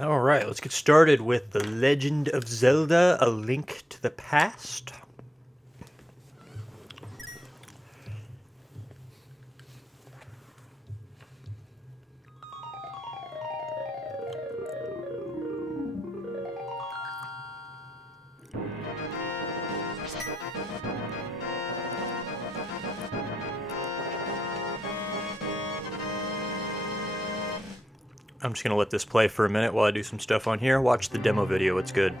Alright, let's get started with The Legend of Zelda, A Link to the Past. I'm just going to let this play for a minute while I do some stuff on here. Watch the demo video, it's good.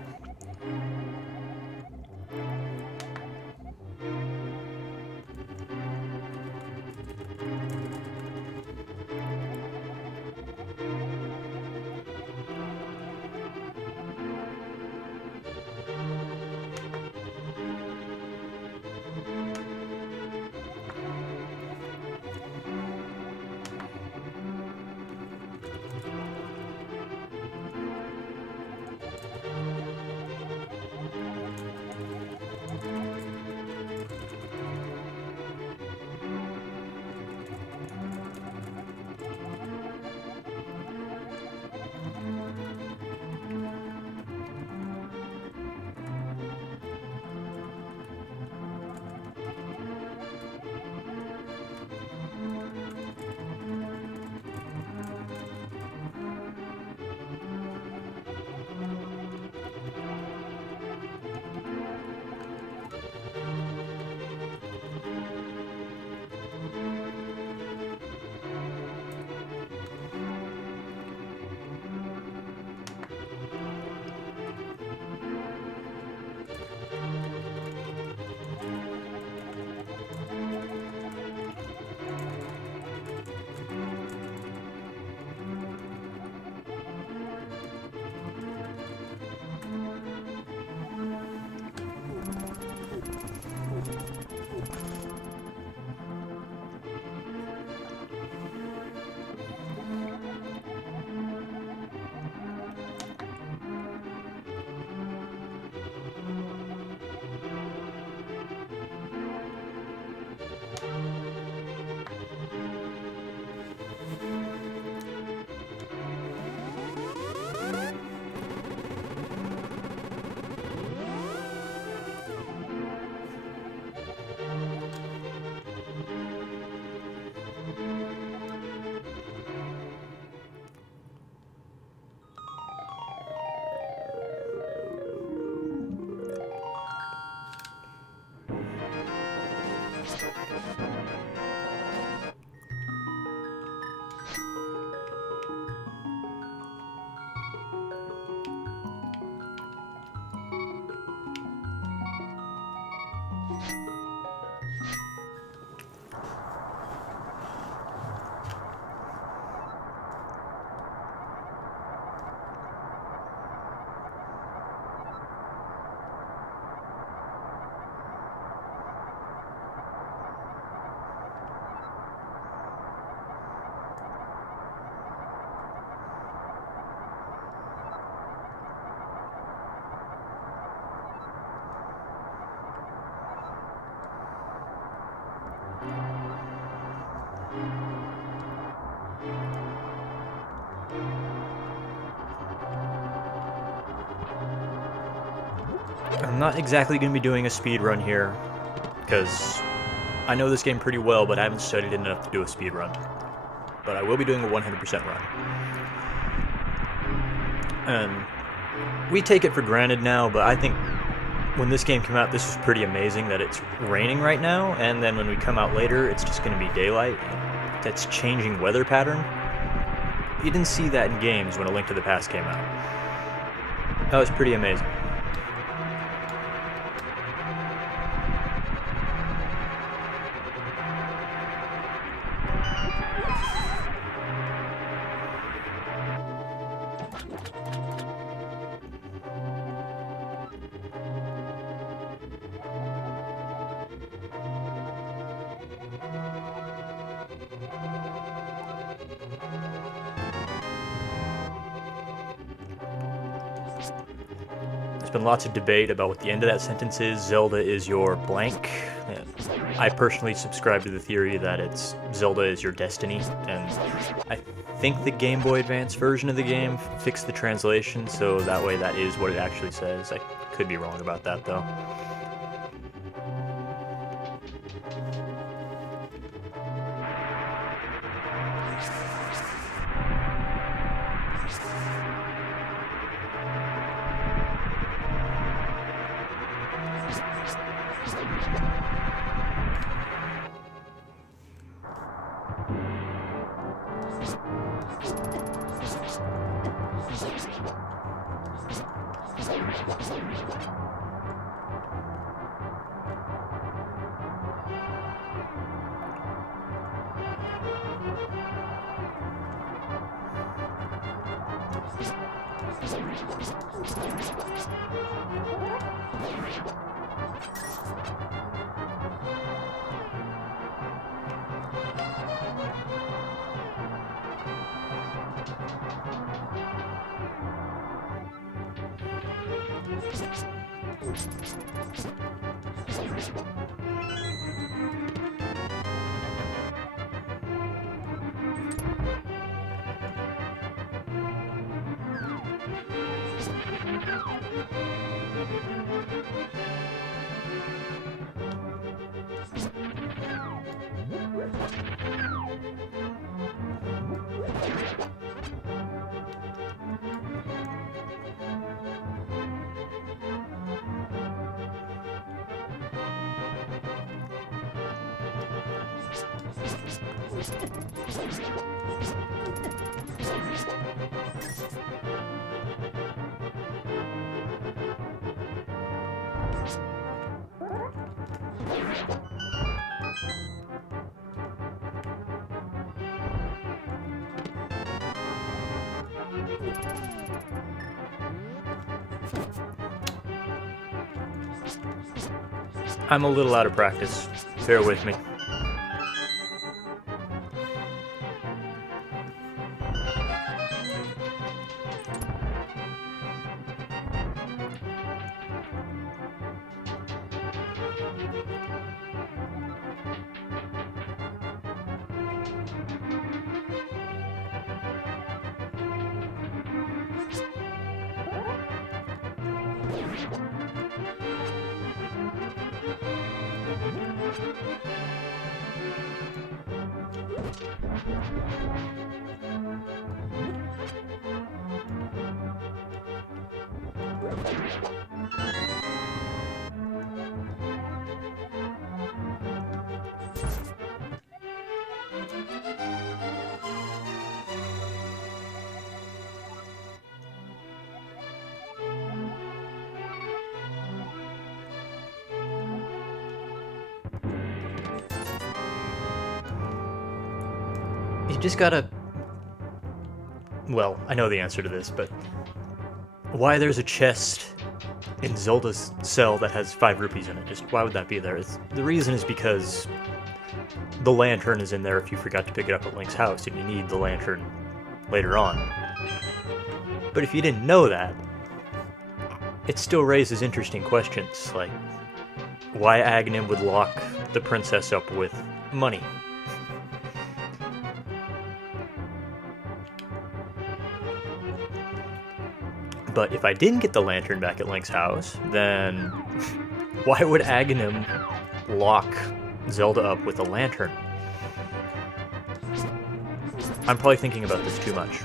I'm not exactly going to be doing a speed run here, because I know this game pretty well, but I haven't studied it enough to do a speed run. But I will be doing a 100% run. And we take it for granted now, but I think when this game came out, this was pretty amazing that it's raining right now, and then when we come out later, it's just going to be daylight. That's changing weather pattern. You didn't see that in games when A Link to the Past came out. That was pretty amazing. There's been lots of debate about what the end of that sentence is. Zelda is your blank. I personally subscribe to the theory that it's Zelda is your destiny, and I think the Game Boy Advance version of the game fixed the translation, so that way that is what it actually says. I could be wrong about that, though. I'm a little out of practice. Bear with me. You just gotta... Well, I know the answer to this, but why there's a chest in Zelda's cell that has 5 rupees in it? Just why would that be there? The reason is because the lantern is in there if you forgot to pick it up at Link's house, and you need the lantern later on. But if you didn't know that, it still raises interesting questions, like why Aghanim would lock the princess up with money. But if I didn't get the lantern back at Link's house, then why would Aghanim lock Zelda up with a lantern? I'm probably thinking about this too much.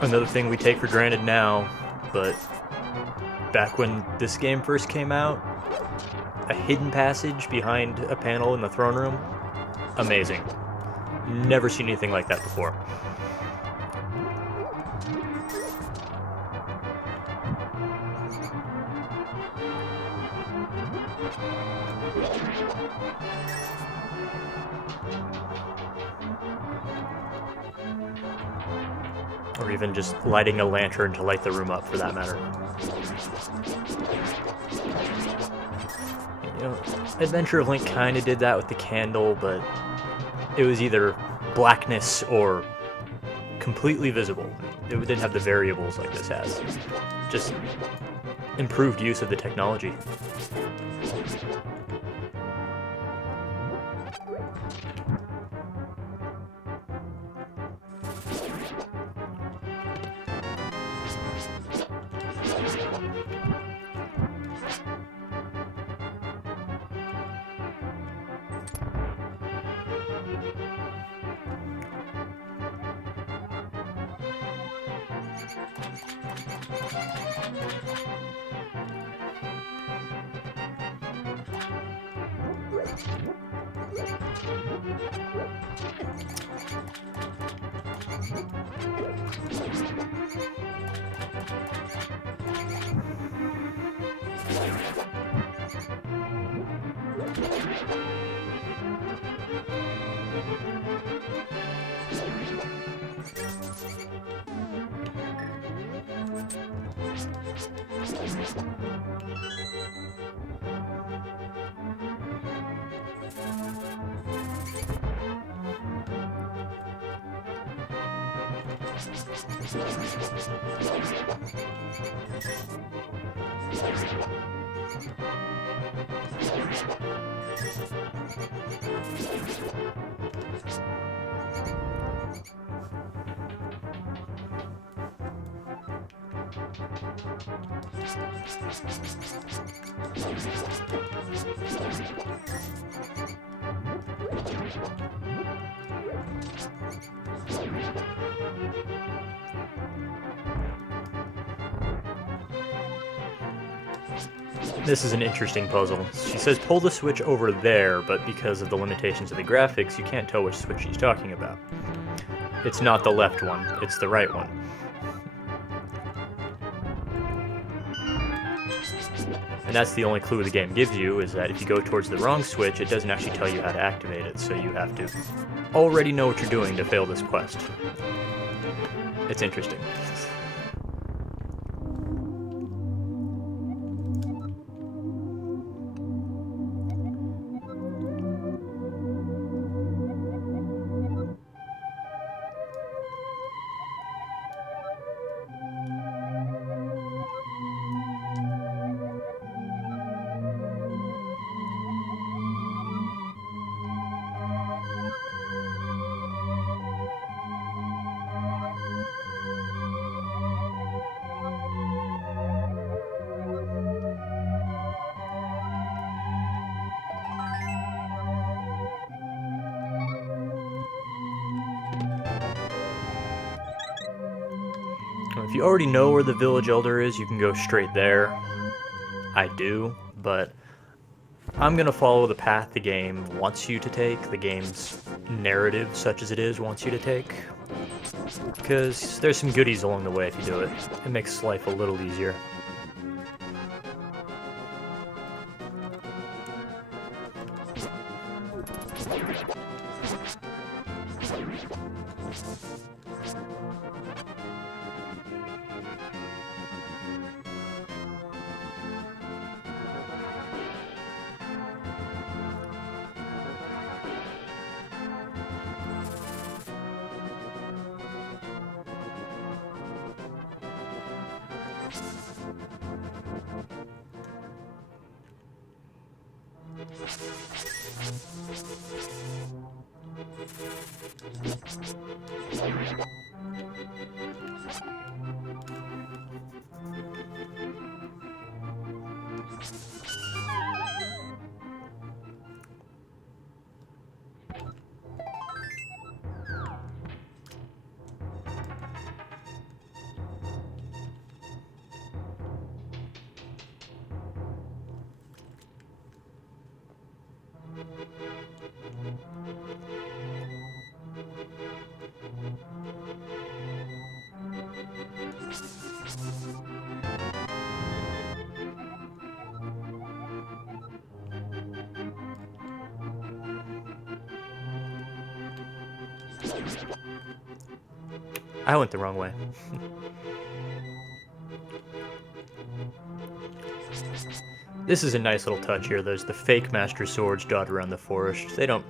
Another thing we take for granted now, but back when this game first came out, a hidden passage behind a panel in the throne room, amazing. Never seen anything like that before. Or even just lighting a lantern to light the room up, for that matter. You know, Adventure of Link kind of did that with the candle, but it was either blackness or completely visible. It didn't have the variables like this has. Just improved use of the technology. This is an interesting puzzle. She says pull the switch over there, but because of the limitations of the graphics, you can't tell which switch she's talking about. It's not the left one, it's the right one. And that's the only clue the game gives you, is that if you go towards the wrong switch, it doesn't actually tell you how to activate it, so you have to already know what you're doing to fail this quest. It's interesting. If you already know where the village elder is, you can go straight there. I do, but I'm going to follow the path the game wants you to take, the game's narrative, such as it is, wants you to take. Because there's some goodies along the way if you do it. It makes life a little easier. I went the wrong way. This is a nice little touch here. There's the fake Master Swords dotted around the forest. They don't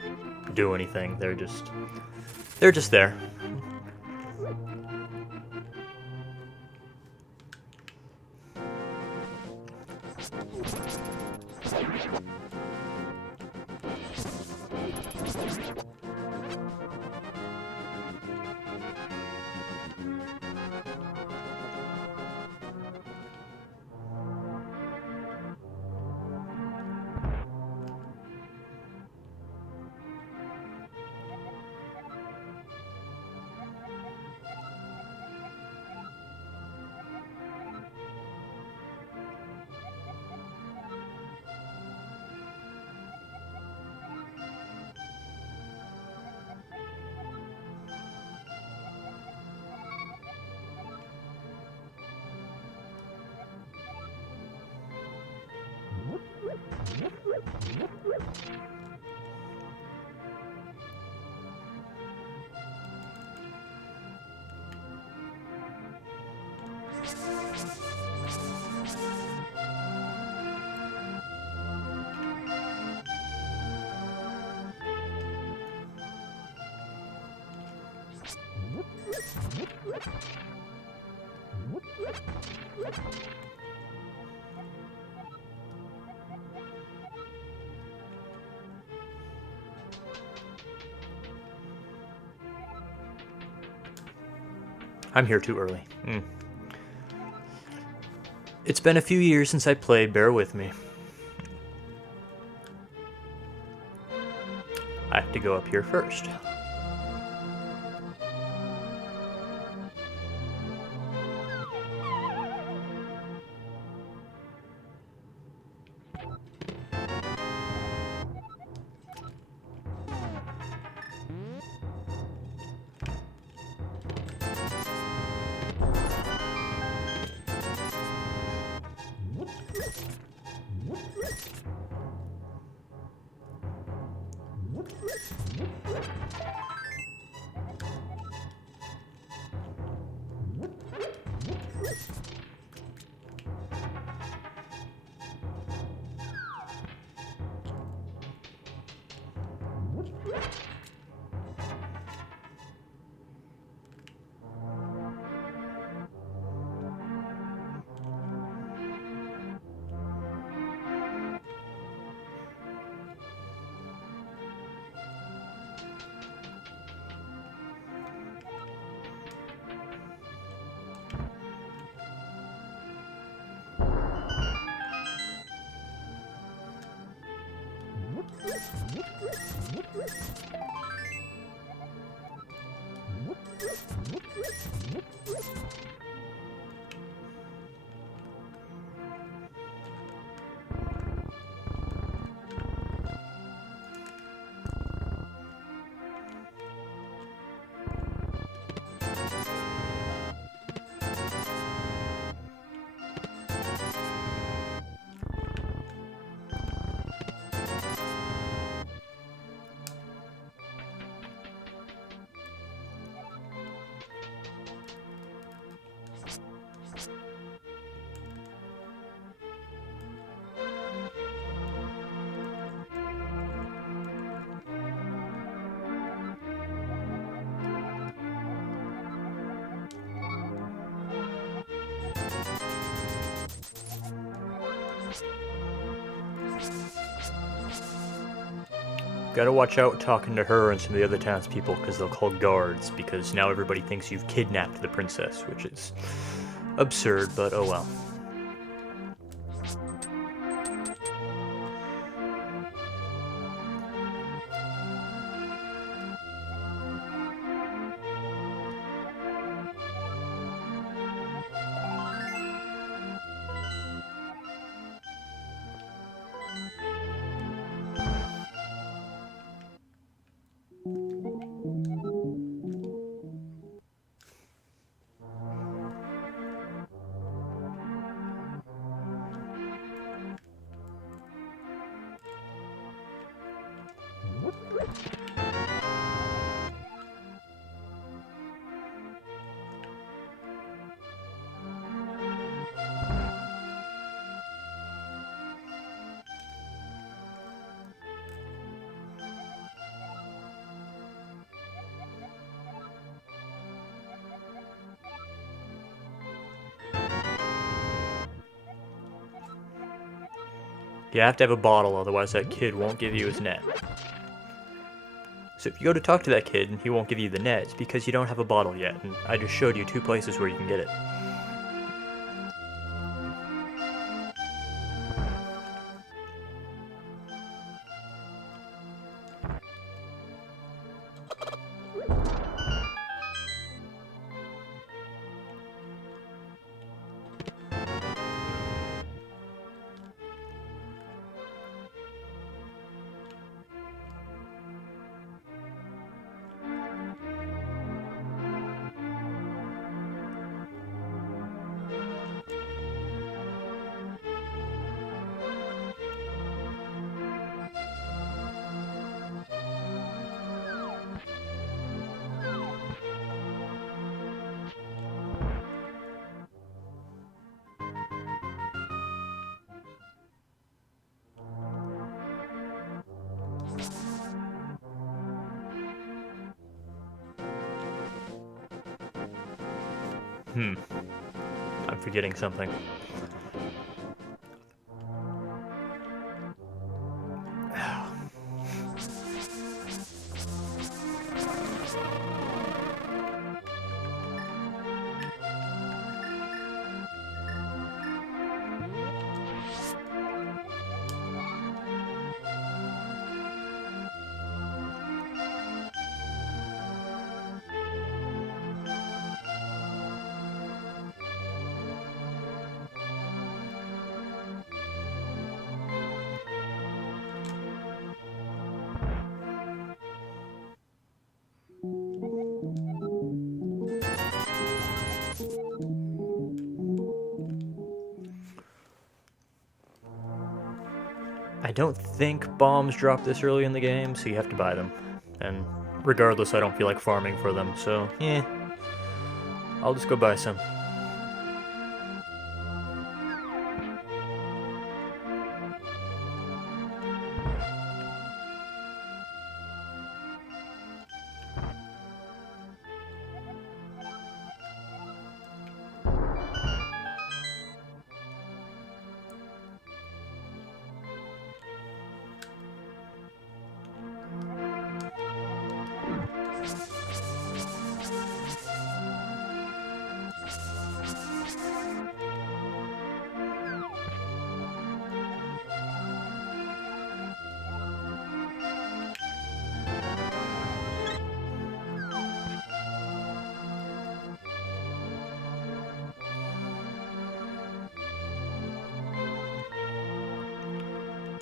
do anything. They're just there. I'm here too early. It's been a few years since I played, bear with me. I have to go up here first. Gotta watch out talking to her and some of the other townspeople because they'll call guards because now everybody thinks you've kidnapped the princess, which is absurd, but oh well. You have to have a bottle, otherwise that kid won't give you his net. So if you go to talk to that kid and he won't give you the net, it's because you don't have a bottle yet, and I just showed you 2 places where you can get it. I'm forgetting something. I don't think bombs drop this early in the game, so you have to buy them. And regardless, I don't feel like farming for them, so yeah, I'll just go buy some.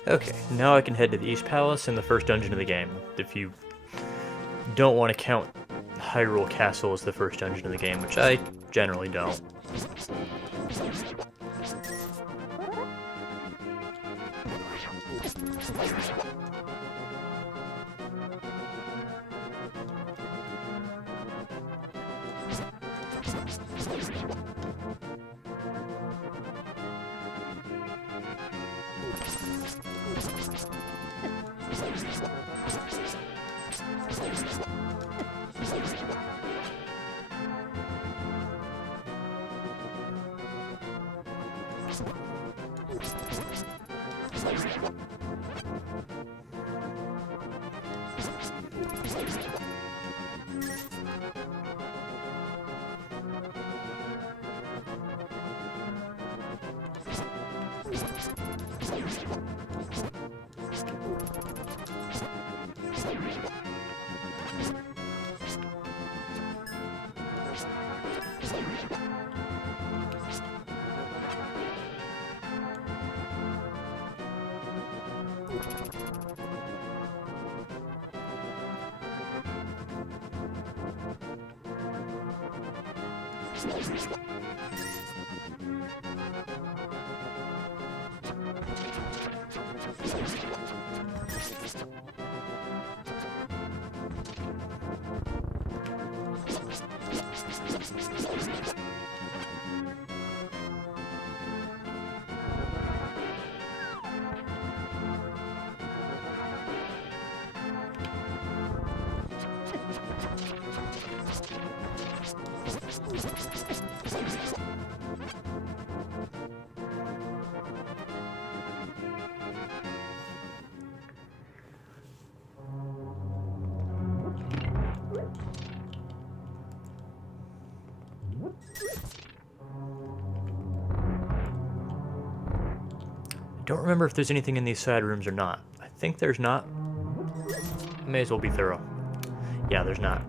Okay, now I can head to the East Palace and the first dungeon of the game, if you don't want to count Hyrule Castle as the first dungeon of the game, which I generally don't. Don't remember if there's anything in these side rooms or not. I think there's not. May as well be thorough. Yeah, there's not.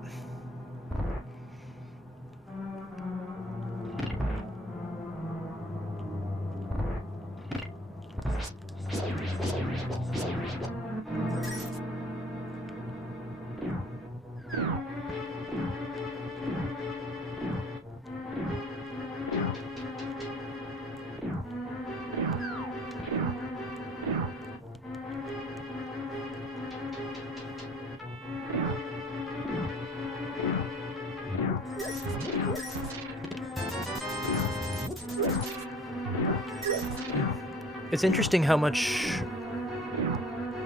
It's interesting how much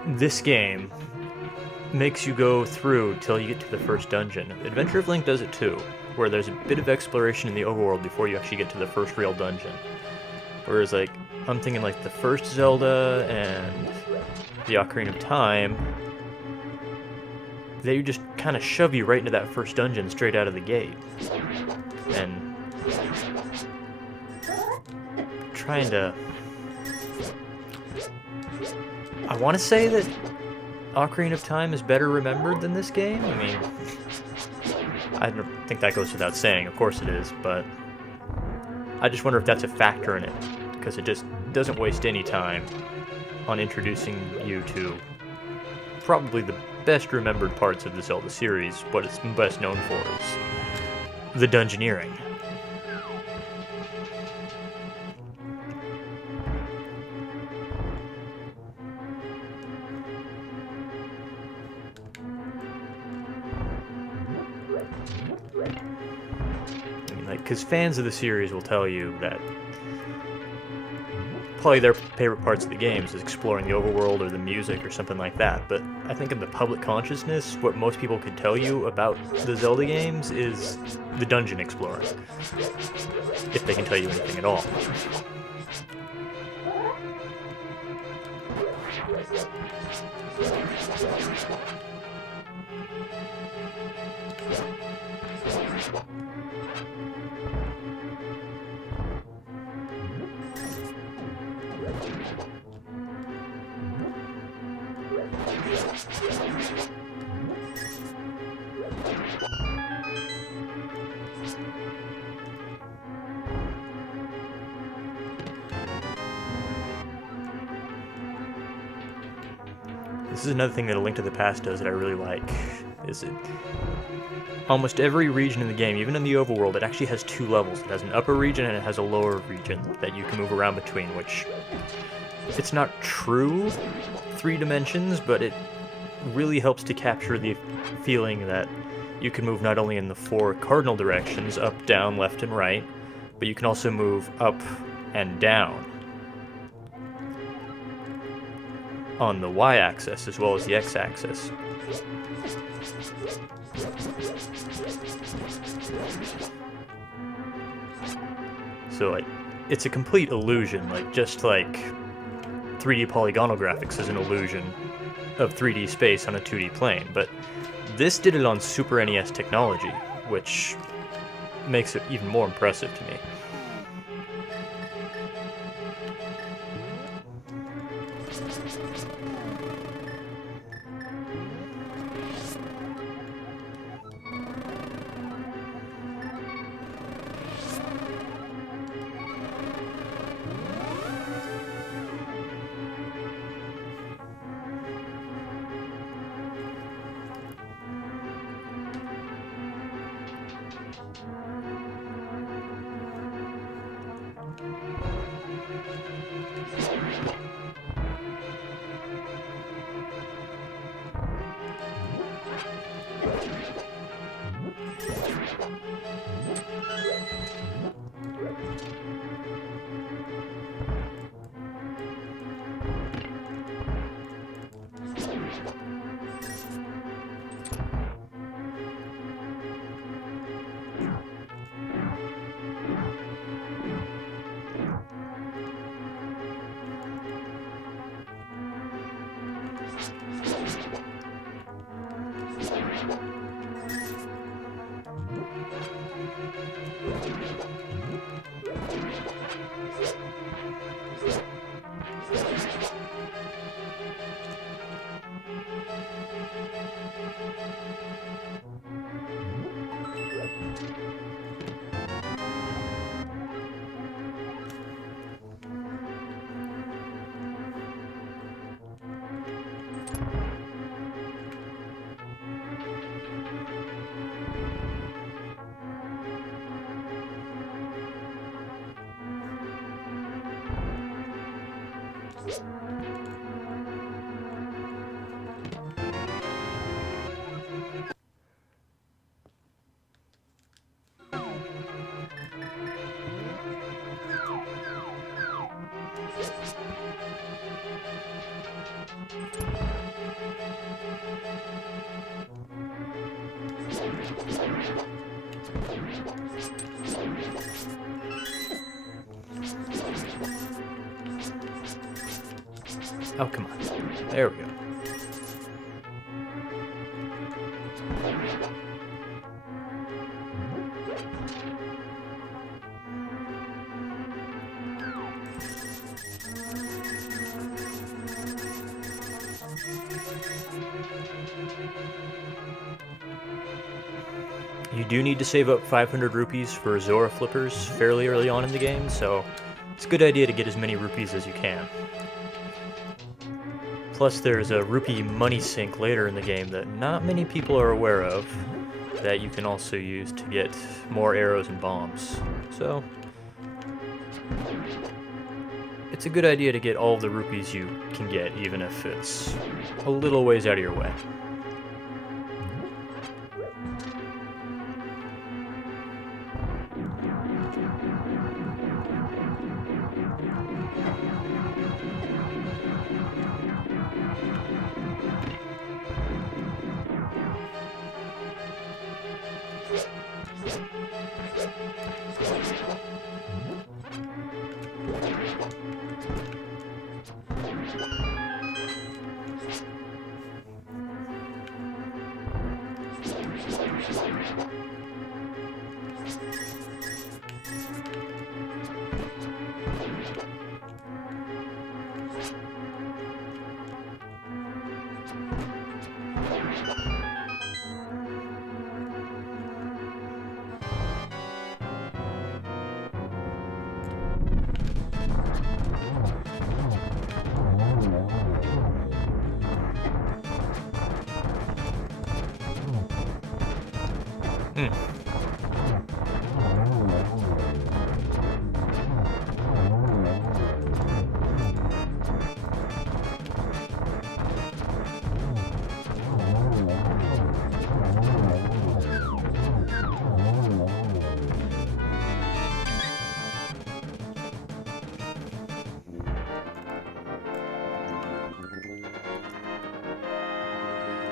this game makes you go through till you get to the first dungeon. Adventure of Link does it too, where there's a bit of exploration in the overworld before you actually get to the first real dungeon. Whereas, like, I'm thinking like the first Zelda and the Ocarina of Time, they just kind of shove you right into that first dungeon straight out of the gate. And trying to... I want to say that Ocarina of Time is better remembered than this game. I mean, I don't think that goes without saying. Of course it is, but I just wonder if that's a factor in it, because it just doesn't waste any time on introducing you to probably the best remembered parts of the Zelda series. What it's best known for is the dungeoneering. Because fans of the series will tell you that probably their favorite parts of the games is exploring the overworld or the music or something like that, but I think in the public consciousness, what most people could tell you about the Zelda games is the dungeon exploring, if they can tell you anything at all. This is another thing that A Link to the Past does that I really like, is it almost every region in the game, even in the overworld, it actually has two levels. It has an upper region and it has a lower region that you can move around between, which it's not true 3 dimensions, but it really helps to capture the feeling that you can move not only in the 4 cardinal directions, up, down, left, and right, but you can also move up and down on the y-axis as well as the x-axis. So, like, it's a complete illusion, like, just like 3D polygonal graphics is an illusion of 3D space on a 2D plane, but this did it on Super NES technology, which makes it even more impressive to me. Oh, come on. There we go. You do need to save up 500 rupees for Zora flippers fairly early on in the game, so it's a good idea to get as many rupees as you can. Plus there's a rupee money sink later in the game that not many people are aware of that you can also use to get more arrows and bombs. So it's a good idea to get all the rupees you can get, even if it's a little ways out of your way.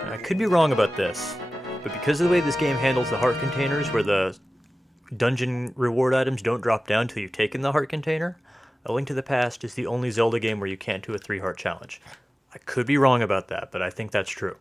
I could be wrong about this, but because of the way this game handles the heart containers, where the dungeon reward items don't drop down until you've taken the heart container, A Link to the Past is the only Zelda game where you can't do a 3-heart challenge. I could be wrong about that, but I think that's true.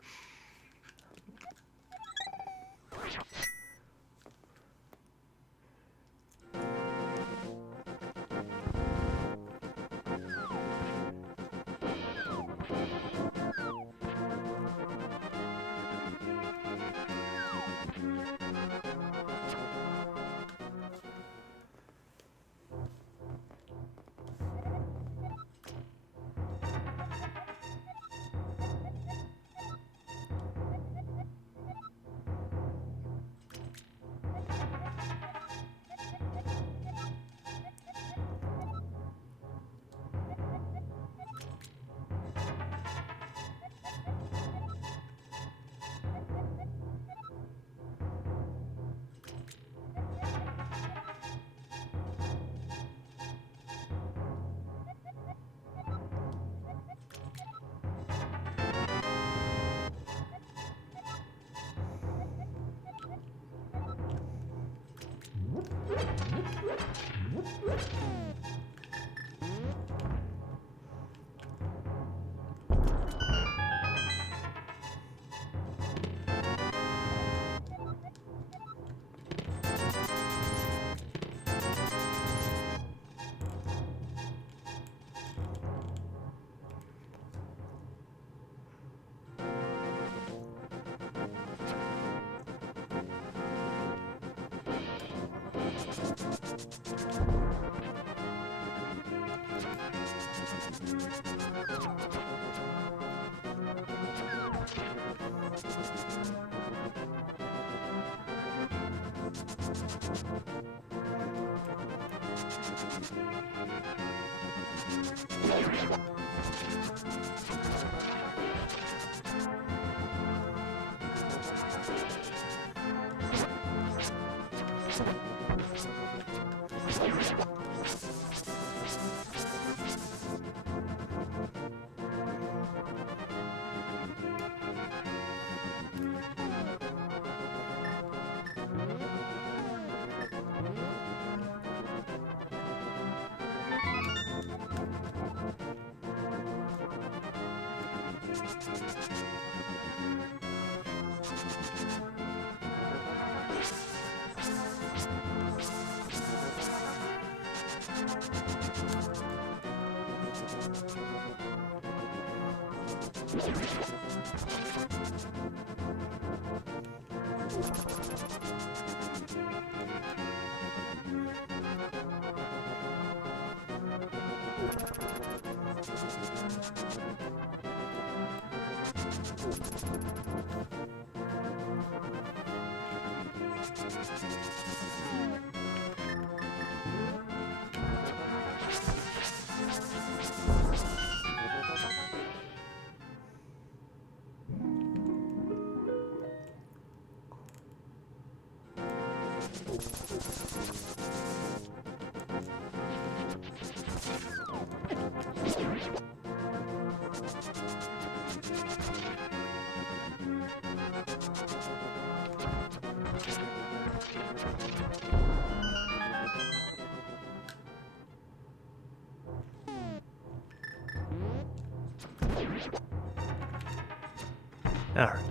Alright.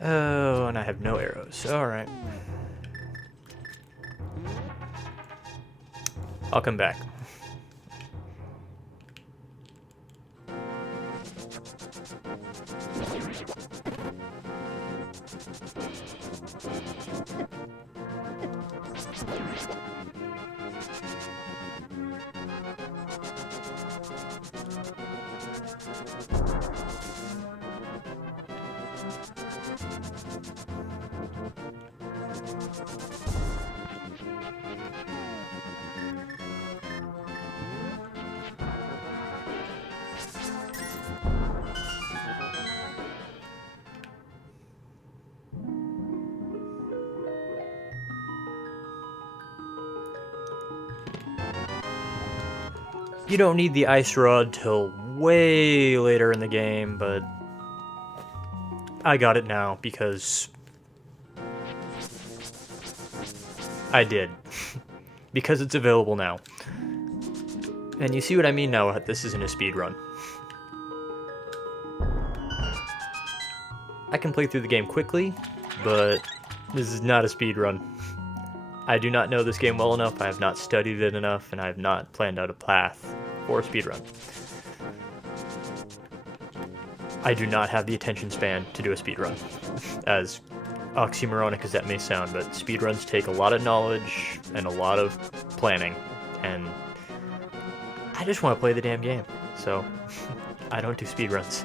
Oh, and I have no arrows. Alright. I'll come back. You don't need the ice rod till way later in the game, but I got it now because I did. Because it's available now. And you see what I mean now, this isn't a speed run. I can play through the game quickly, but this is not a speed run. I do not know this game well enough, I have not studied it enough, and I have not planned out a path for a speedrun. I do not have the attention span to do a speedrun. As oxymoronic as that may sound, but speedruns take a lot of knowledge and a lot of planning, and I just want to play the damn game, so I don't do speedruns.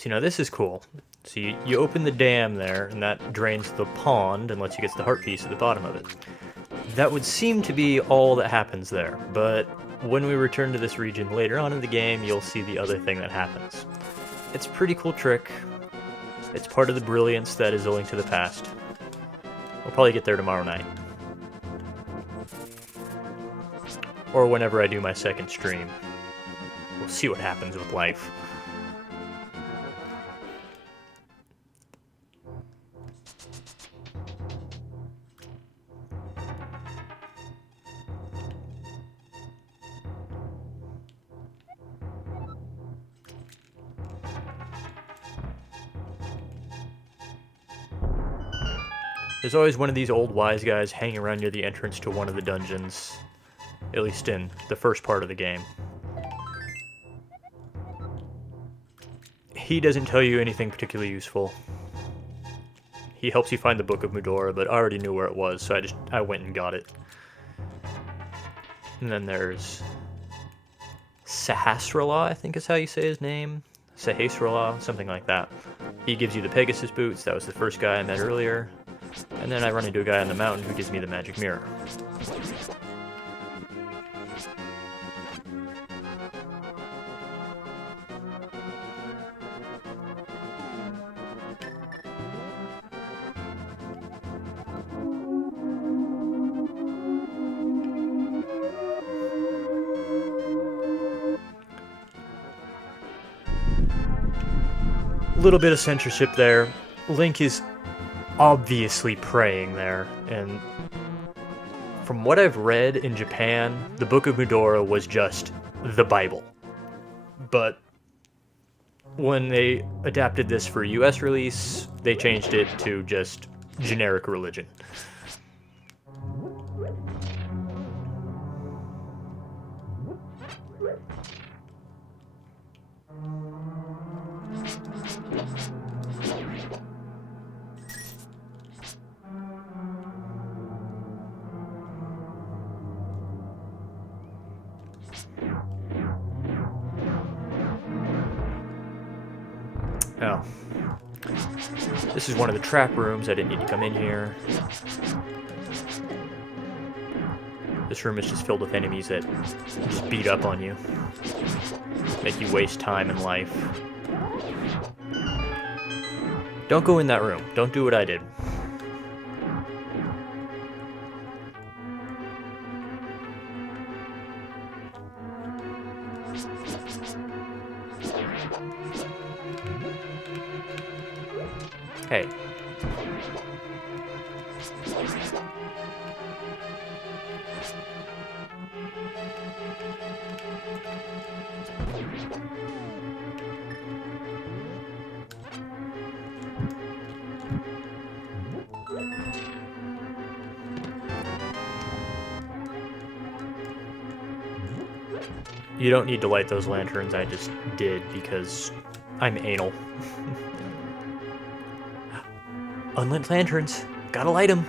So, you know, this is cool. So you open the dam there, and that drains the pond and lets you get to the heart piece at the bottom of it. That would seem to be all that happens there, but when we return to this region later on in the game, you'll see the other thing that happens. It's a pretty cool trick. It's part of the brilliance that is owing to the past. We'll probably get there tomorrow night. Or whenever I do my second stream. We'll see what happens with life. There's always one of these old wise guys hanging around near the entrance to one of the dungeons, at least in the first part of the game. He doesn't tell you anything particularly useful. He helps you find the Book of Medora, but I already knew where it was, so I went and got it. And then there's Sahasrahla, I think is how you say his name. Sahasrahla, something like that. He gives you the Pegasus boots. That was the first guy I met earlier. And then I run into a guy on the mountain who gives me the magic mirror. A little bit of censorship there. Link is obviously praying there, and from what I've read in Japan, the Book of Medora was just the Bible. But when they adapted this for US release, they changed it to just generic religion. Oh. This is one of the trap rooms. I didn't need to come in here. This room is just filled with enemies that just beat up on you. Make you waste time and life. Don't go in that room. Don't do what I did. Hey. You don't need to light those lanterns, I just did because I'm anal. Unlit lanterns, gotta light them.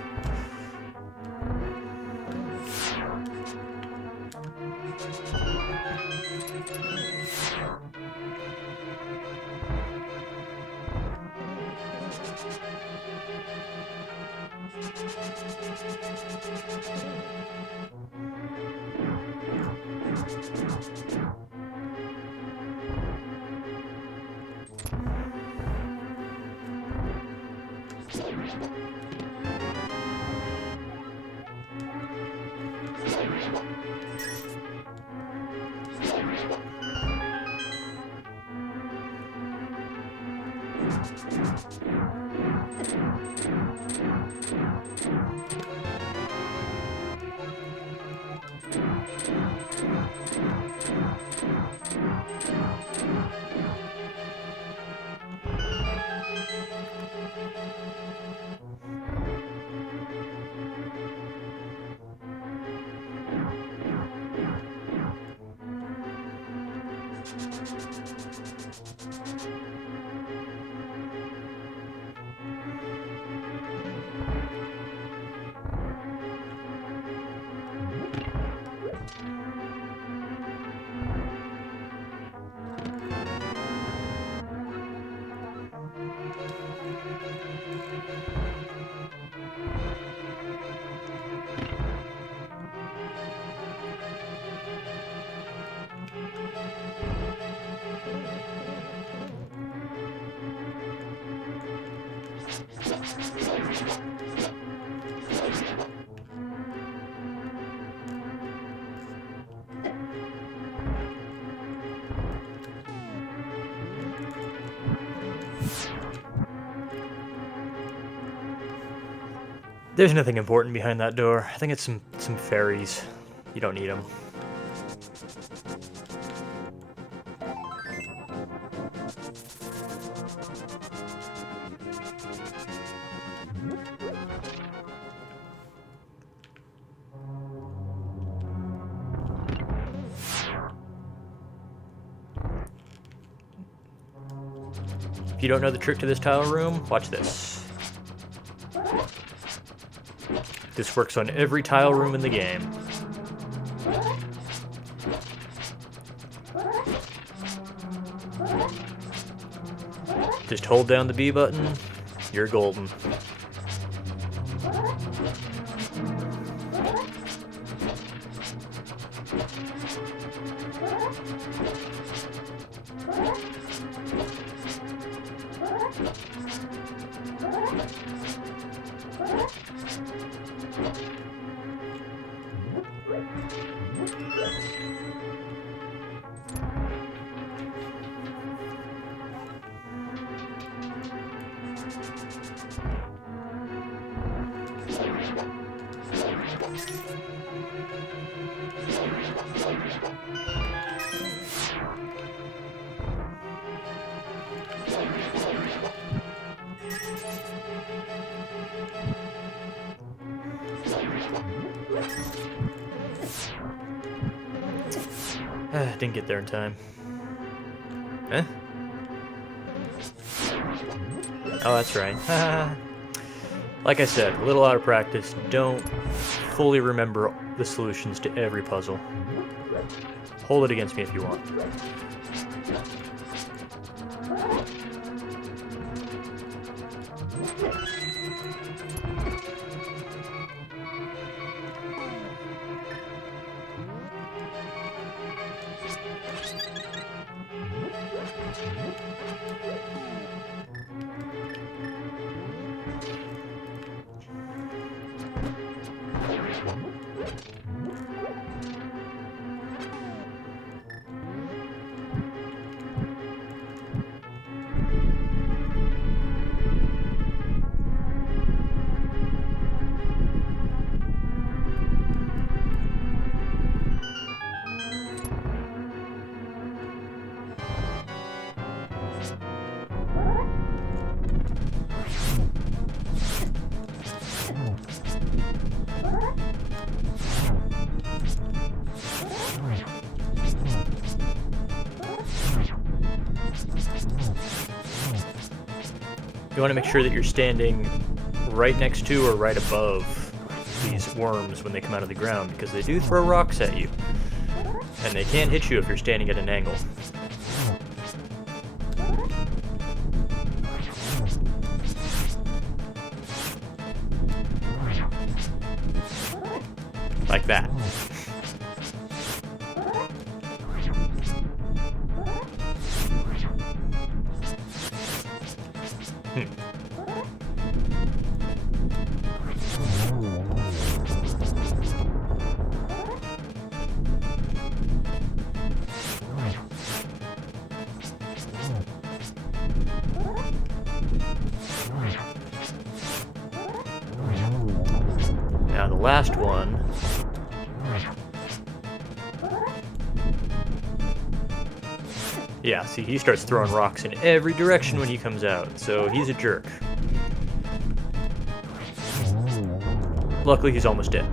There's nothing important behind that door. I think it's some fairies. You don't need them. If you don't know the trick to this tile room, watch this. This works on every tile room in the game. Just hold down the B button, you're golden. Didn't get there in time. Eh? Oh, that's right. Like I said, a little out of practice. Don't fully remember the solutions to every puzzle. Hold it against me if you want. You want to make sure that you're standing right next to or right above these worms when they come out of the ground, because they do throw rocks at you, and they can't hit you if you're standing at an angle. Like that. the last one... Yeah, see, he starts throwing rocks in every direction when he comes out, so he's a jerk. Luckily, he's almost dead.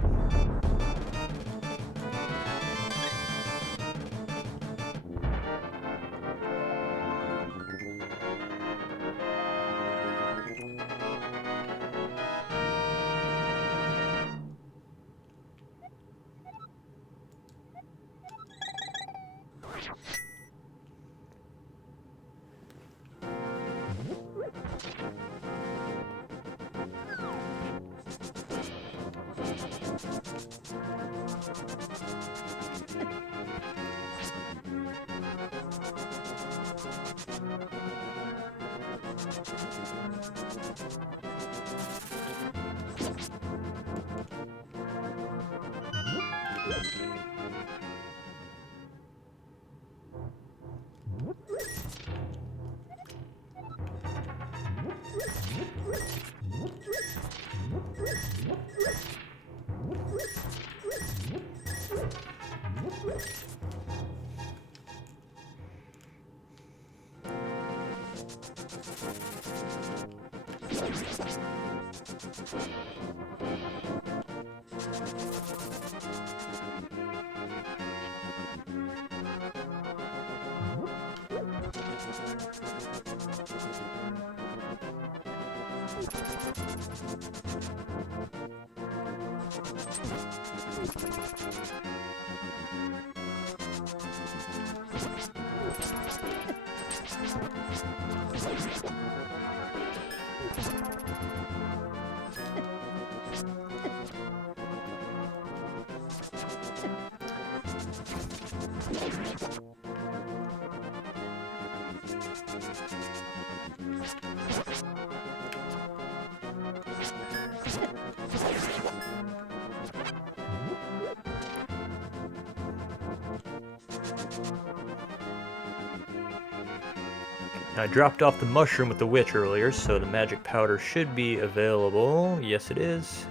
I dropped off the mushroom with the witch earlier, so the magic powder should be available. Yes, it is.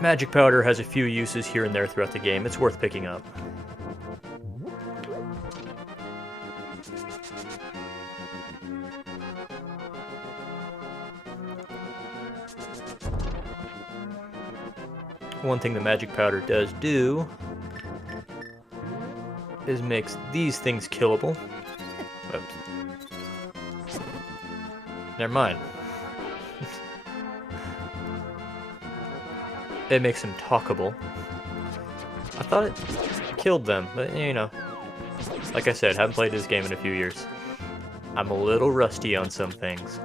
Magic powder has a few uses here and there throughout the game. It's worth picking up. One thing the magic powder does do is makes these things killable. Oops. Never mind. It makes them talkable. I thought it killed them, but you know. Like I said, haven't played this game in a few years. I'm a little rusty on some things.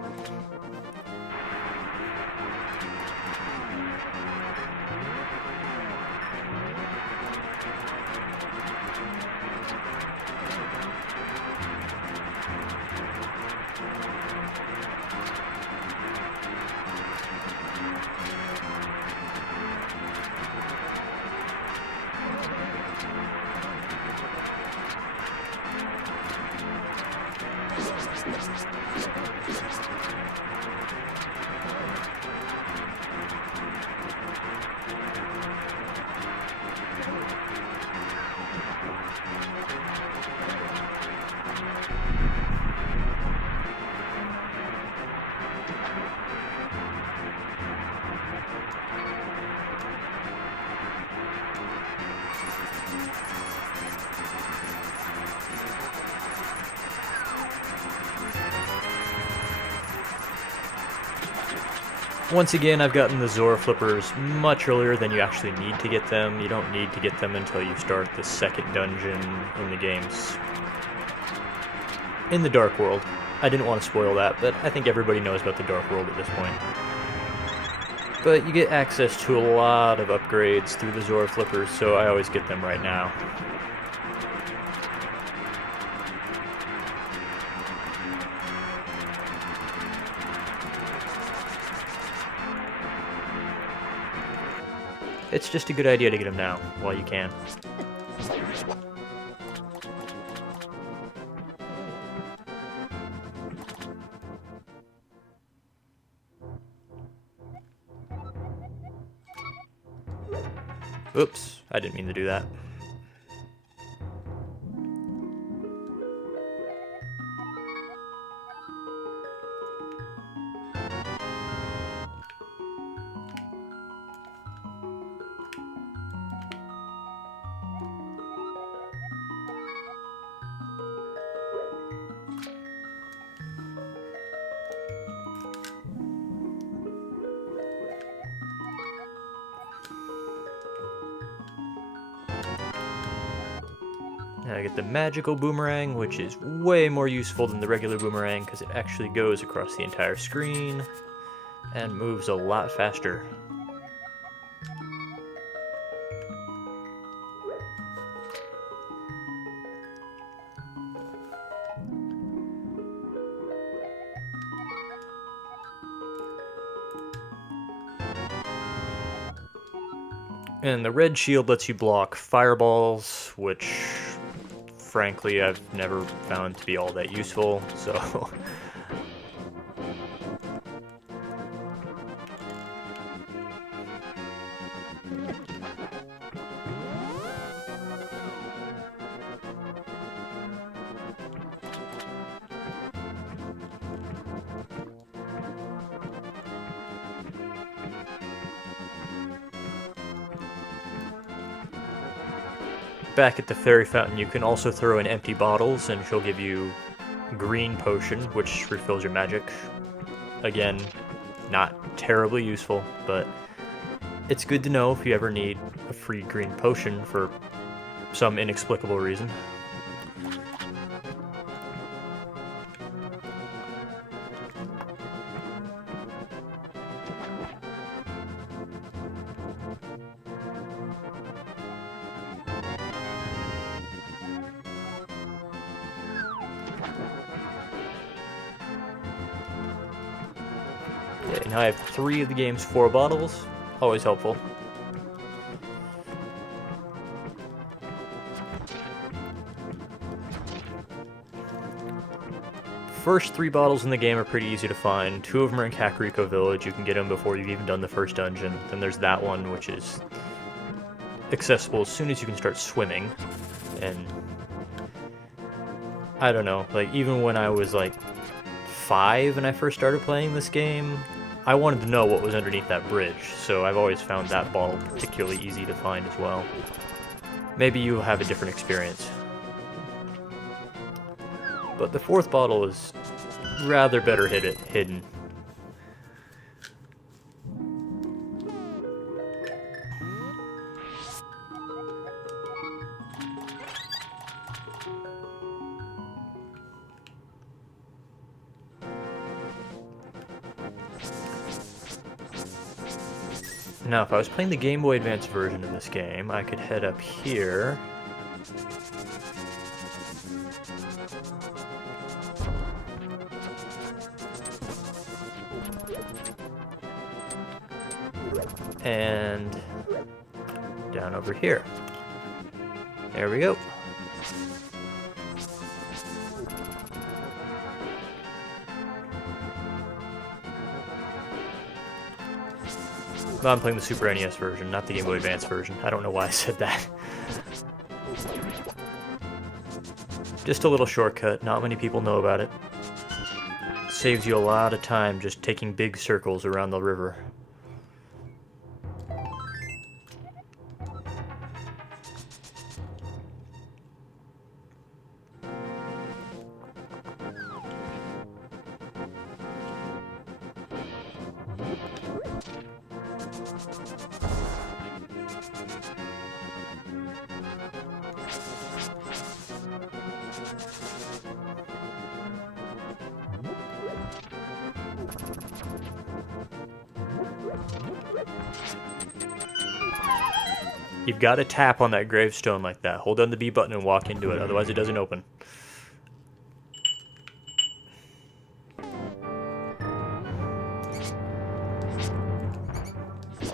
Once again, I've gotten the Zora flippers much earlier than you actually need to get them. You don't need to get them until you start the second dungeon in the games. In the Dark World. I didn't want to spoil that, but I think everybody knows about the Dark World at this point. But you get access to a lot of upgrades through the Zora flippers, so I always get them right now. It's just a good idea to get them now, while you can. Oops, I didn't mean to do that. Now I get the magical boomerang, which is way more useful than the regular boomerang because it actually goes across the entire screen and moves a lot faster. And the red shield lets you block fireballs, which frankly I've never found to be all that useful, so... Back at the fairy fountain, you can also throw in empty bottles, and she'll give you green potion, which refills your magic. Again, not terribly useful, but it's good to know if you ever need a free green potion for some inexplicable reason. Okay, now I have 3 of the game's 4 bottles. Always helpful. First 3 bottles in the game are pretty easy to find. 2 of them are in Kakariko Village. You can get them before you've even done the first dungeon. Then there's that one, which is accessible as soon as you can start swimming. And I don't know, like even when I was like 5 and I first started playing this game, I wanted to know what was underneath that bridge, so I've always found that bottle particularly easy to find as well. Maybe you have a different experience. But the 4th bottle is rather better hidden. Now, if I was playing the Game Boy Advance version of this game, I could head up here. And down over here. There we go. Well, I'm playing the Super NES version, not the Game Boy Advance version. I don't know why I said that. Just a little shortcut, not many people know about it. Saves you a lot of time just taking big circles around the river. You've got to tap on that gravestone like that. Hold down the B button and walk into it, otherwise it doesn't open.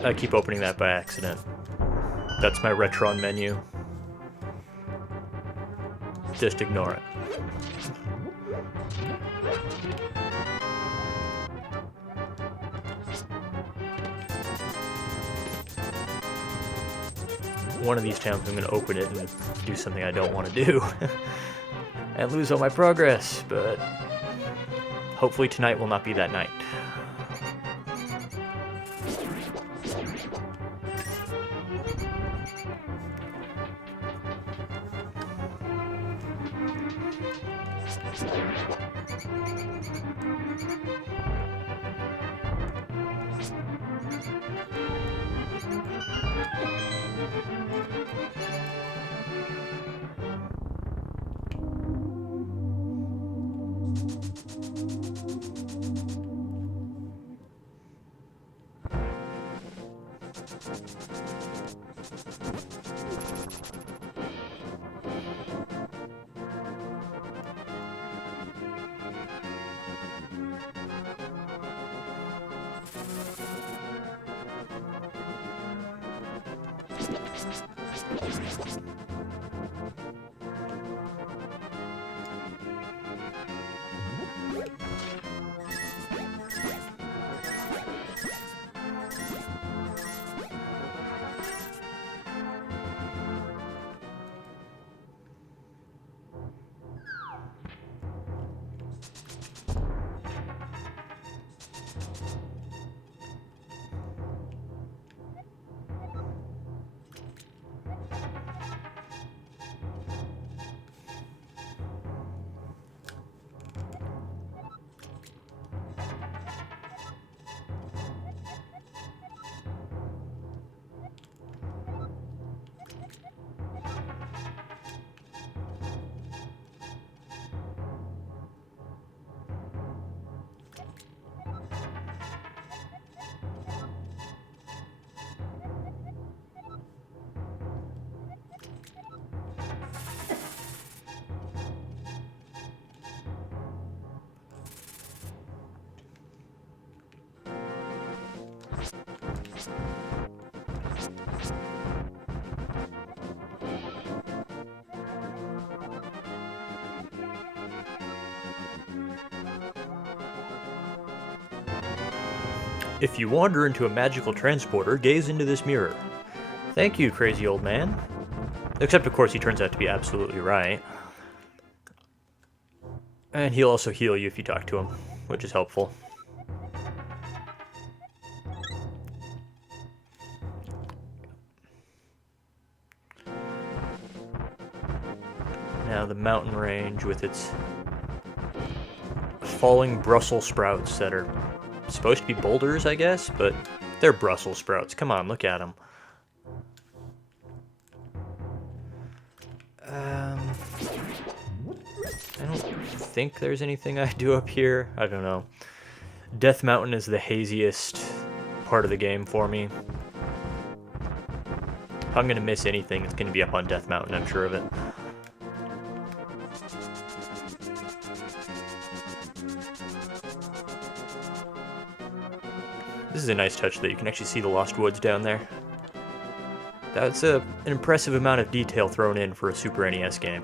I keep opening that by accident. That's my Retron menu. Just ignore it. one of these times I'm going to open it and do something I don't want to do. And lose all my progress, but hopefully tonight will not be that night. If you wander into a magical transporter, gaze into this mirror. Thank you, crazy old man. Except, of course, he turns out to be absolutely right. And he'll also heal you if you talk to him, which is helpful. Now the mountain range with its falling Brussels sprouts that are supposed to be boulders, I guess, but they're Brussels sprouts. Come on, look at them. I don't think there's anything I do up here. I don't know. Death Mountain is the haziest part of the game for me. If I'm gonna miss anything, it's gonna be up on Death Mountain, I'm sure of it. This is a nice touch that you can actually see the Lost Woods down there. That's an impressive amount of detail thrown in for a Super NES game.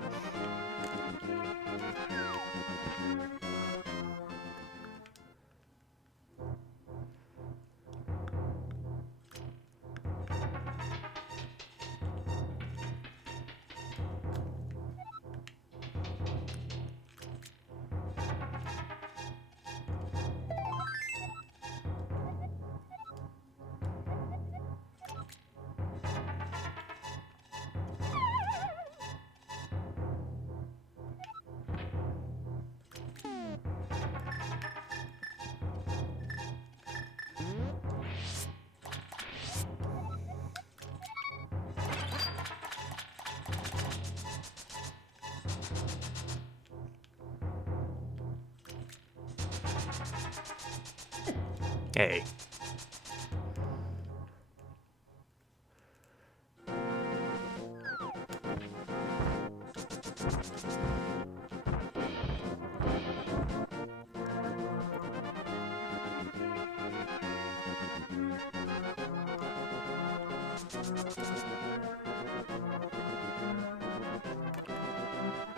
Hey.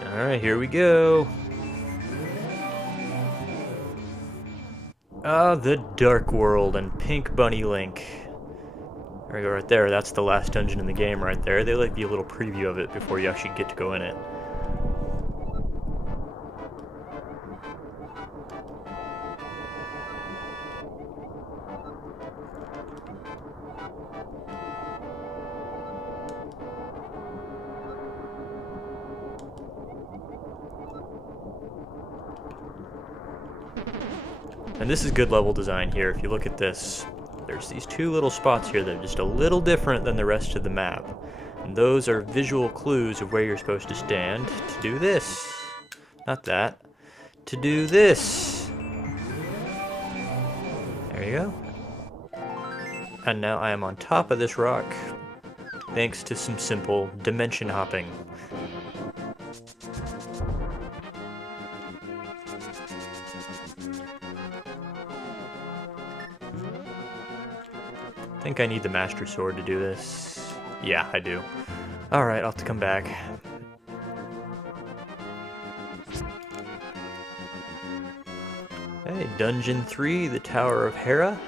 Alright, here we go. Ah, the Dark World and Pink Bunny Link. There we go, right there. That's the last dungeon in the game right there. They let you a little preview of it before you actually get to go in it. And this is good level design here. If you look at this, there's these two little spots here that are just a little different than the rest of the map. And those are visual clues of where you're supposed to stand to do this. Not that. To do this. There you go. And now I am on top of this rock, thanks to some simple dimension hopping. I think I need the Master Sword to do this. Yeah, I do. Alright, I'll have to come back. Hey, Dungeon 3, the Tower of Hera.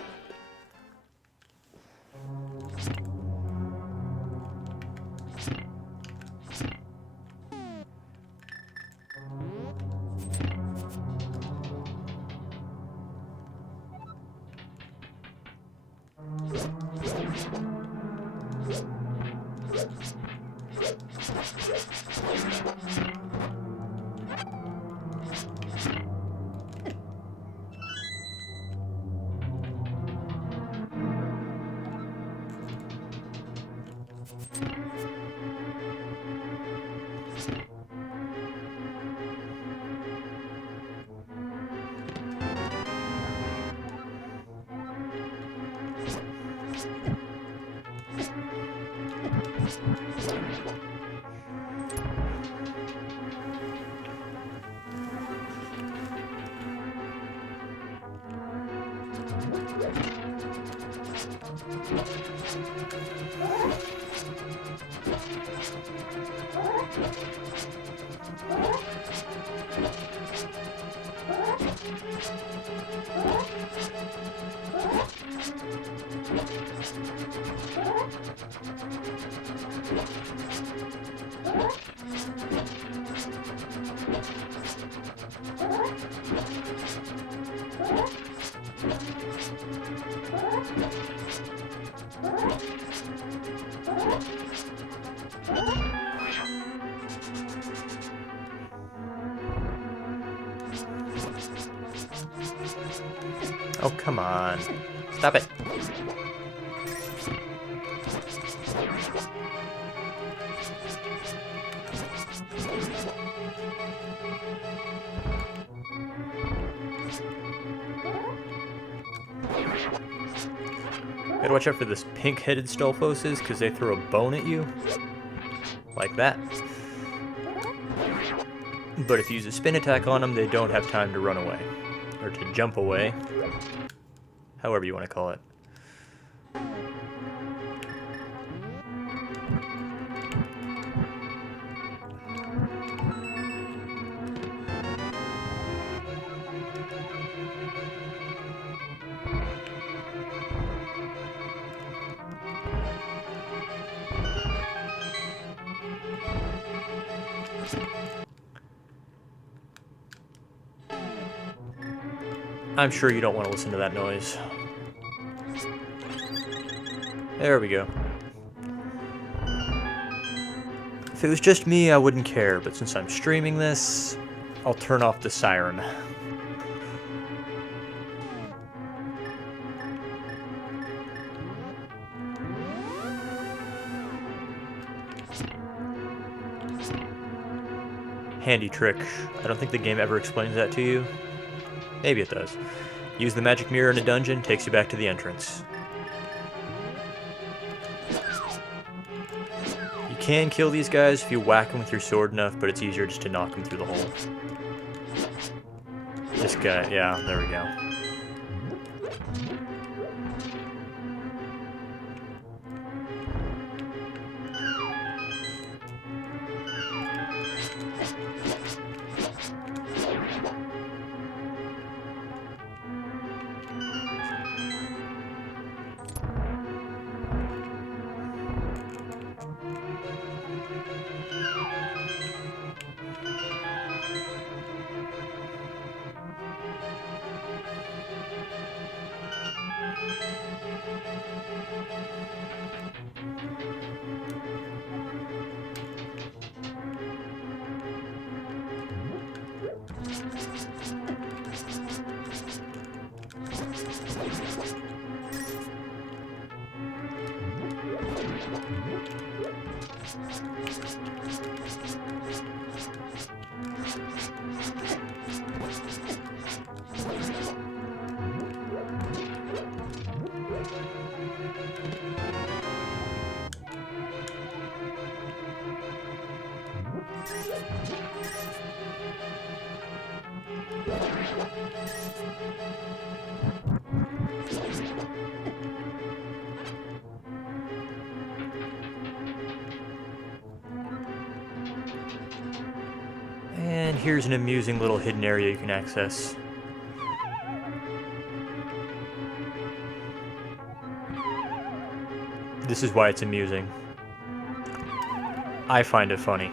Oh, come on. Stop it. Gotta watch out for this pink-headed Stolfoses, because they throw a bone at you. Like that. But if you use a spin attack on them, they don't have time to run away. Or to jump away. However you want to call it. I'm sure you don't want to listen to that noise. There we go. If it was just me, I wouldn't care, but since I'm streaming this, I'll turn off the siren. Handy trick. I don't think the game ever explains that to you. Maybe it does. Use the magic mirror in a dungeon, takes you back to the entrance. You can kill these guys if you whack them with your sword enough, but it's easier just to knock them through the hole. This guy, yeah, there we go. And here's an amusing little hidden area you can access. This is why it's amusing. I find it funny.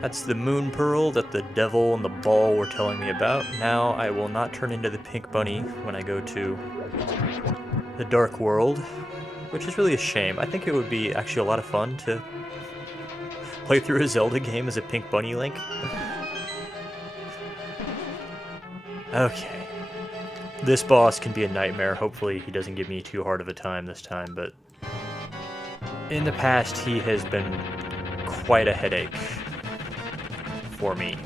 That's the moon pearl that the devil and the ball were telling me about. Now I will not turn into the pink bunny when I go to the dark world, which is really a shame. I think it would be actually a lot of fun to play through a Zelda game as a pink bunny Link. Okay. This boss can be a nightmare. Hopefully he doesn't give me too hard of a time this time, but in the past he has been quite a headache for me.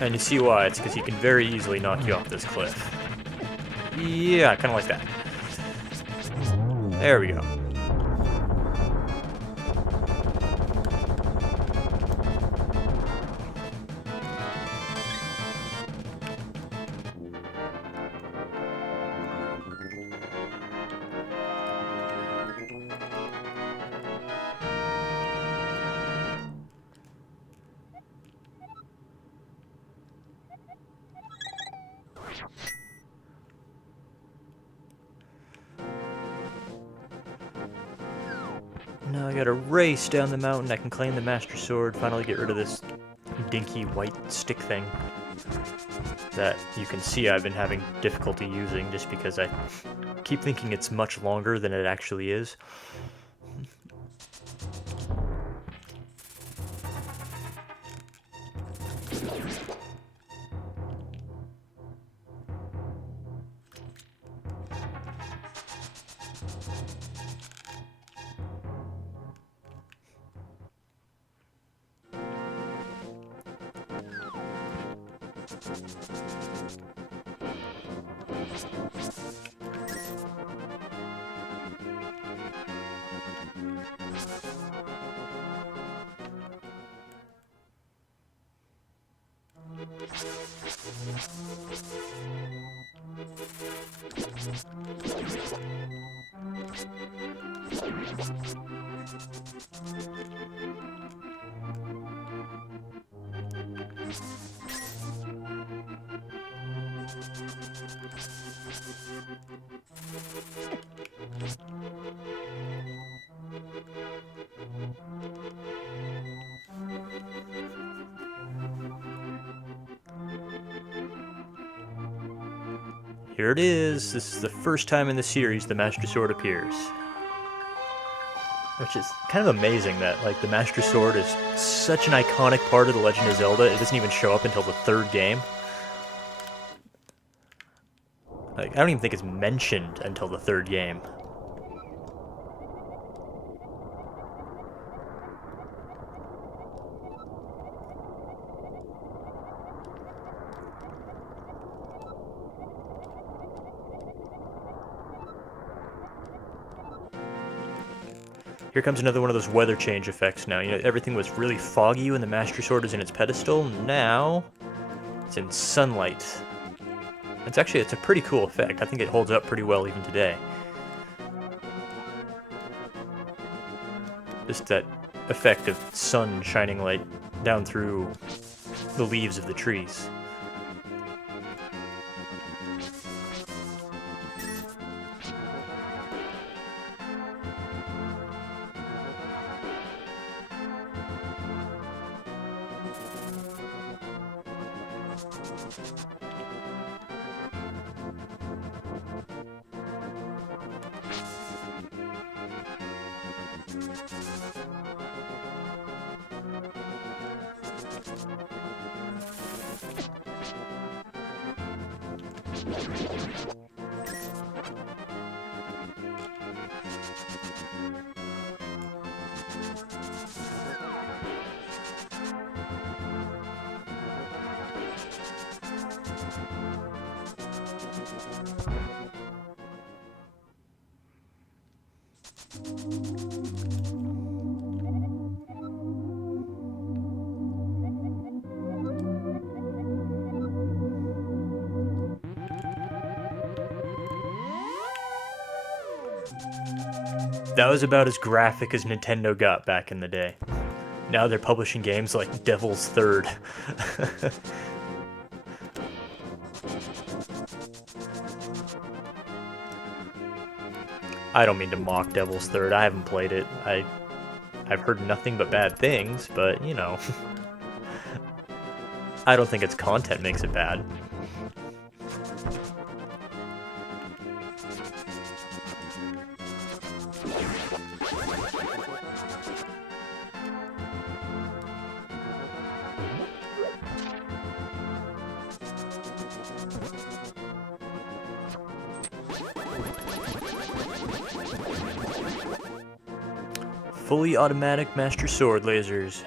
And you see why, it's because he can very easily knock you off this cliff. Yeah, kind of like that. There we go. Now I gotta race down the mountain. I can claim the Master Sword, finally get rid of this dinky white stick thing that you can see I've been having difficulty using just because I keep thinking it's much longer than it actually is. Here it is. This is the first time in the series the Master Sword appears. Which is kind of amazing that, like, the Master Sword is such an iconic part of The Legend of Zelda, it doesn't even show up until the third game. Like, I don't even think it's mentioned until the third game. Here comes another one of those weather change effects now. You know, everything was really foggy when the Master Sword was in its pedestal. Now, it's in sunlight. It's a pretty cool effect. I think it holds up pretty well even today. Just that effect of sun shining light down through the leaves of the trees. That was about as graphic as Nintendo got back in the day. Now they're publishing games like Devil's Third. I don't mean to mock Devil's Third. I haven't played it. I've heard nothing but bad things, but you know. I don't think its content makes it bad. Fully automatic Master Sword lasers.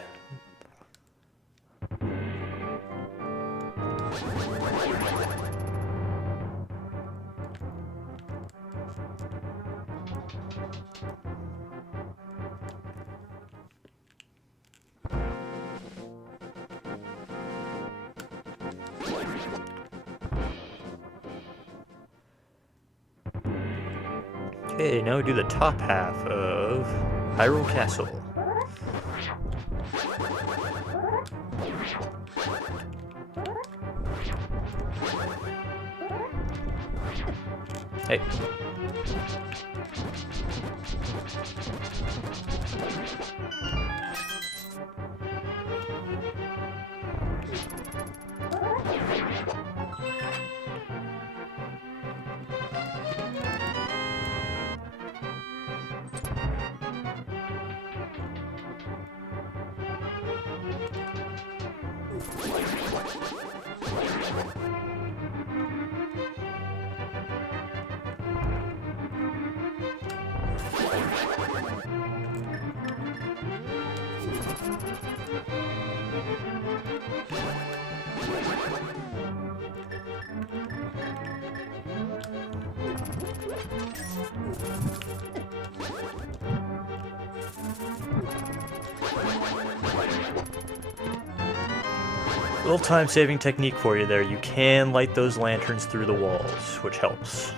Okay, now we do the top half of Hyrule Castle. Hey. Little time-saving technique for you there. You can light those lanterns through the walls, which helps.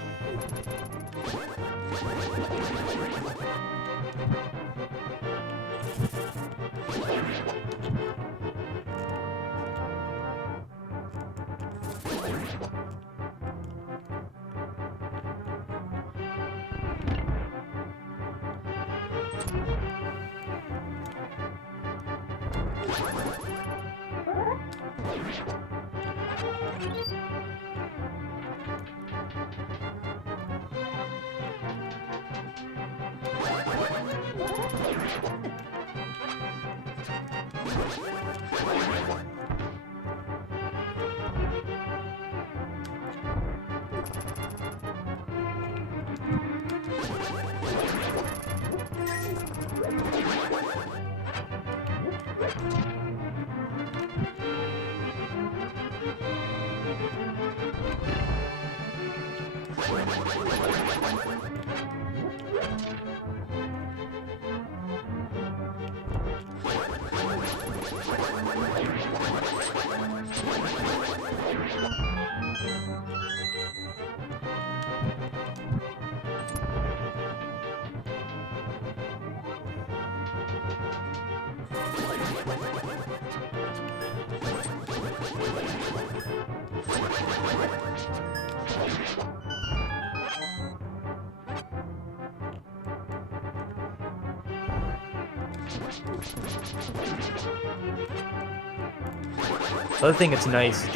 The other thing that's nice,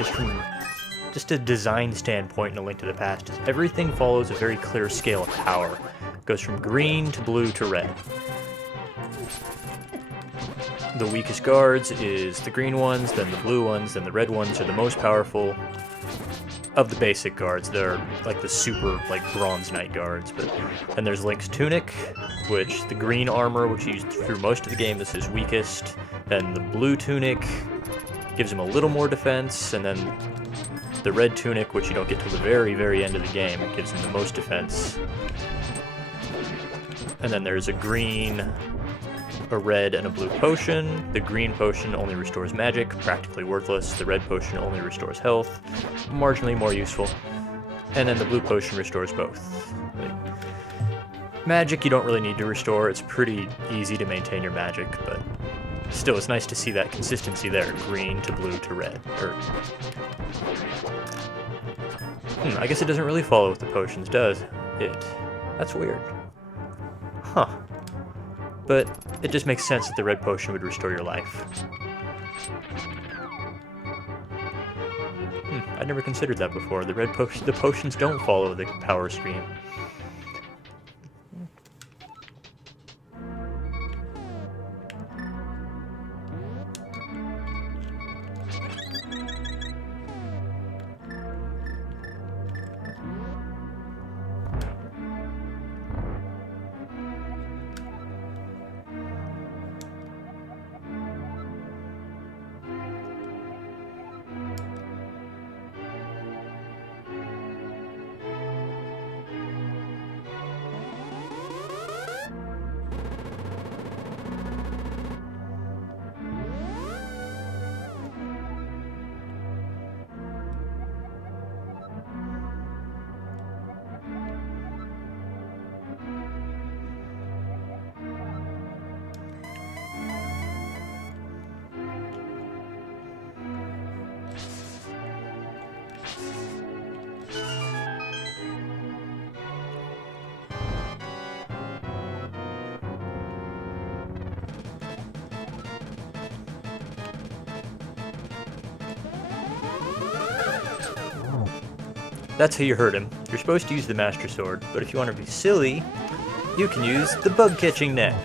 just a design standpoint in A Link to the Past, is everything follows a very clear scale of power. It goes from green to blue to red. The weakest guards is the green ones, then the blue ones, then the red ones are the most powerful. of the basic guards. They're like the super like Bronze Knight guards. But then there's Link's tunic, which the green armor, which he used through most of the game, is his weakest. Then the blue tunic gives him a little more defense, and then the red tunic, which you don't get till the very, very end of the game, it gives him the most defense. And then there's a green, a red, and a blue potion. The green potion only restores magic, practically worthless. The red potion only restores health, marginally more useful. And then the blue potion restores both. Magic you don't really need to restore. It's pretty easy to maintain your magic, but still it's nice to see that consistency there. Green to blue to red. I guess it doesn't really follow with the potions, does it? That's weird. Huh. But it just makes sense that the red potion would restore your life. I'd never considered that before. The potions don't follow the power screen. That's how you hurt him. You're supposed to use the Master Sword, but if you want to be silly, you can use the bug-catching net.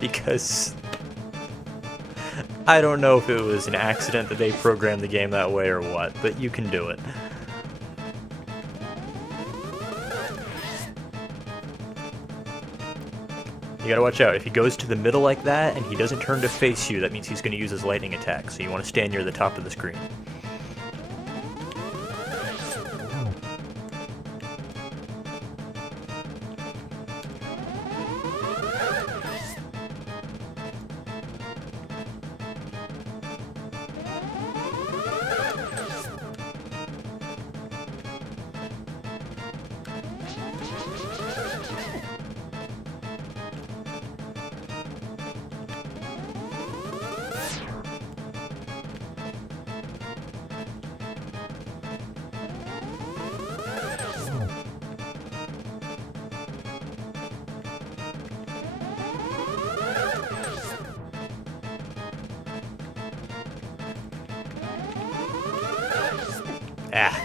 Because I don't know if it was an accident that they programmed the game that way or what, but you can do it. You gotta watch out. If he goes to the middle like that and he doesn't turn to face you, that means he's going to use his lightning attack, so you want to stand near the top of the screen. Ah.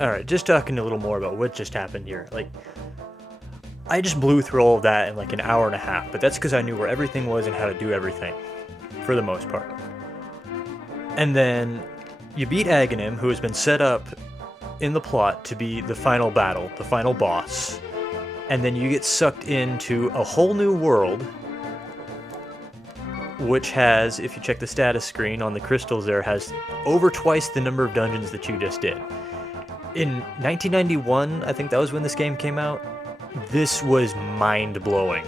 Alright, just talking a little more about what just happened here. Like, I just blew through all of that in like an hour and a half, but that's because I knew where everything was and how to do everything, for the most part. And then you beat Aghanim, who has been set up in the plot to be the final battle, the final boss. And then you get sucked into a whole new world, which has, if you check the status screen on the crystals there, has over twice the number of dungeons that you just did. In 1991, I think that was when this game came out, this was mind-blowing.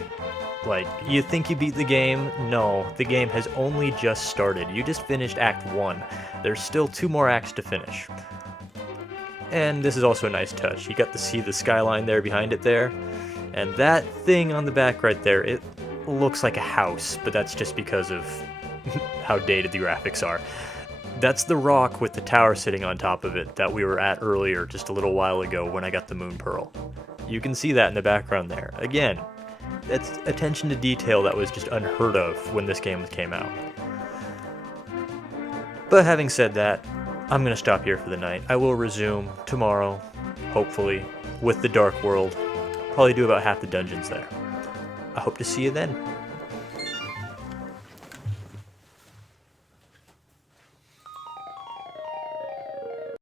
Like, you think you beat the game? No, the game has only just started. You just finished Act 1. There's still 2 more acts to finish. And this is also a nice touch. You got to see the skyline there behind it there. And that thing on the back right there, it looks like a house, but that's just because of how dated the graphics are. That's the rock with the tower sitting on top of it that we were at earlier just a little while ago when I got the Moon Pearl. You can see that in the background there. Again, that's attention to detail that was just unheard of when this game came out. But having said that, I'm going to stop here for the night. I will resume tomorrow, hopefully, with the Dark World. Probably do about half the dungeons there. I hope to see you then.